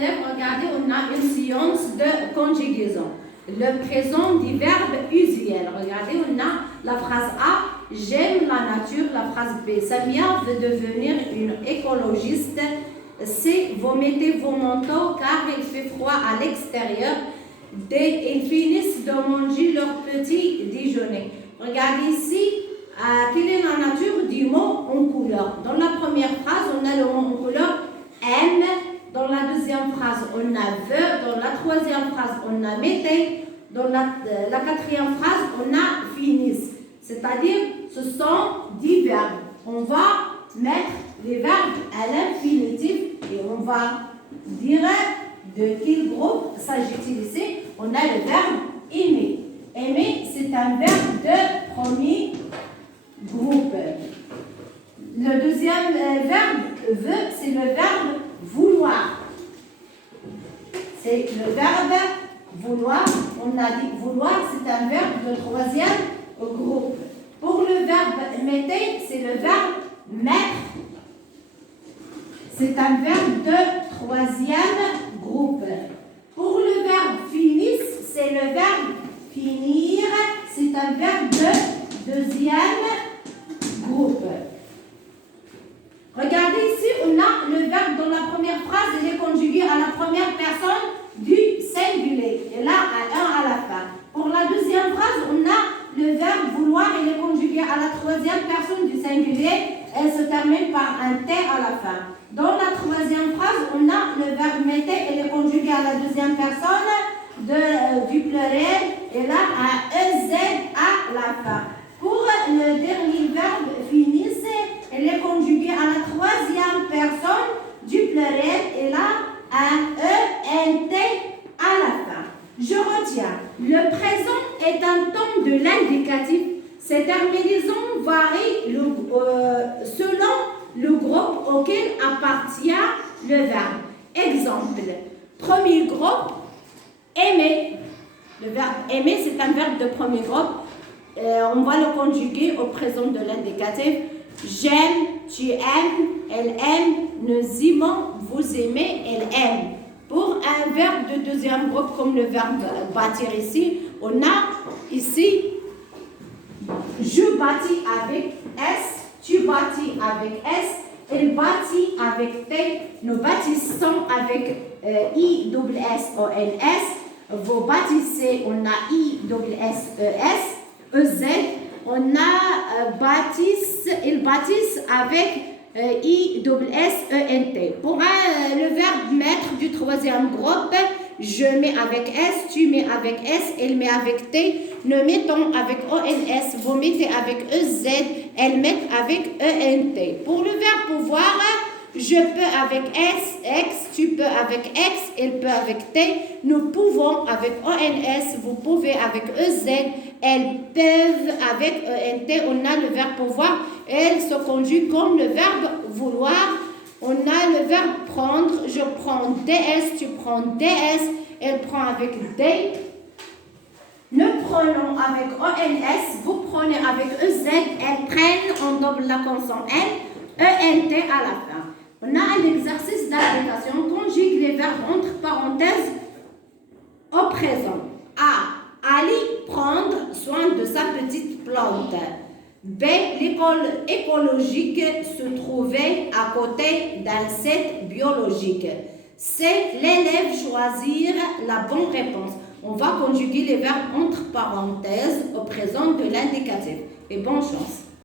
élèves, regardez, on a une séance de conjugaison. Le présent du verbe usuel. Regardez, on a la phrase A, j'aime la nature. La phrase B, Samia veut devenir une écologiste. C, vous mettez vos manteaux car il fait froid à l'extérieur. D, ils finissent de manger leur petit déjeuner. Regardez ici, quelle est la nature du mot en couleur. Dans la première phrase, on a le mot en couleur aime. Dans la deuxième phrase, on a veut. Dans la troisième phrase, on a mettez. Dans la quatrième phrase, on a finisse. C'est-à-dire, ce sont 10 verbes. On va mettre les verbes à l'infinitif et on va dire de quel groupe s'agit-il ici. On a le verbe aimer. Aimer, c'est un verbe de premier groupe. Le deuxième verbe veut, c'est le verbe vouloir. C'est le verbe vouloir. On a dit vouloir, c'est un verbe de troisième groupe. Pour le verbe mettez, c'est le verbe mettre. C'est un verbe de troisième groupe. Pour le verbe finisse, c'est le verbe finir. C'est un verbe de deuxième groupe. Regardez ici, on a le verbe dans la première phrase, il est conjugué à la première personne du singulier. Et là, à 1 à la fin. Pour la deuxième phrase, on a le verbe vouloir, il est conjugué à la troisième personne du singulier. Elle se termine par un T à la fin. Dans la troisième phrase, on a le verbe mettez, il est conjugué à la deuxième personne du pluriel. Et là, un EZ à la fin. Pour le dernier verbe finisse, elle est conjuguée à la troisième personne du pluriel et là, un ENT à la fin. Je retiens, le présent est un temps de l'indicatif. Ces terminaisons varient selon le groupe auquel appartient le verbe. Exemple, premier groupe, aimer. Le verbe aimer, c'est un verbe de premier groupe. On va le conjuguer au présent de l'indicatif. J'aime, tu aimes, elle aime, nous aimons, vous aimez, elle aime. Pour un verbe de deuxième groupe, comme le verbe bâtir ici, on a ici je bâtis avec S, tu bâtis avec S, elle bâtit avec T, nous bâtissons avec I-S-S-O-N-S, vous bâtissez, on a I-S-S-E-S, E-Z, on a ils bâtissent avec I-S-S-E-N-T. Pour le verbe mettre du troisième groupe, je mets avec S, tu mets avec S, elle met avec T, nous mettons avec O-N-S, vous mettez avec E-Z, elle met avec E-N-T. Pour le verbe pouvoir, je peux avec S, X, tu peux avec X, elle peut avec T, nous pouvons avec O-N-S, vous pouvez avec E-Z, elles peuvent avec E-N-T, on a le verbe pouvoir, elle se conjugue comme le verbe vouloir. On a le verbe prendre, je prends DS, tu prends DS, elle prend avec D. Nous prenons avec ONS, vous prenez avec EZ, elles prennent, on double la consonne L, ENT à la fin. On a un exercice d'application, conjugue les verbes entre parenthèses au présent. A. Ali prendre soin de sa petite plante. B. L'école écologique se trouvait à côté d'un set biologique. C. L'élève choisir la bonne réponse. On va conjuguer les verbes entre parenthèses au présent de l'indicatif. Et bonne chance.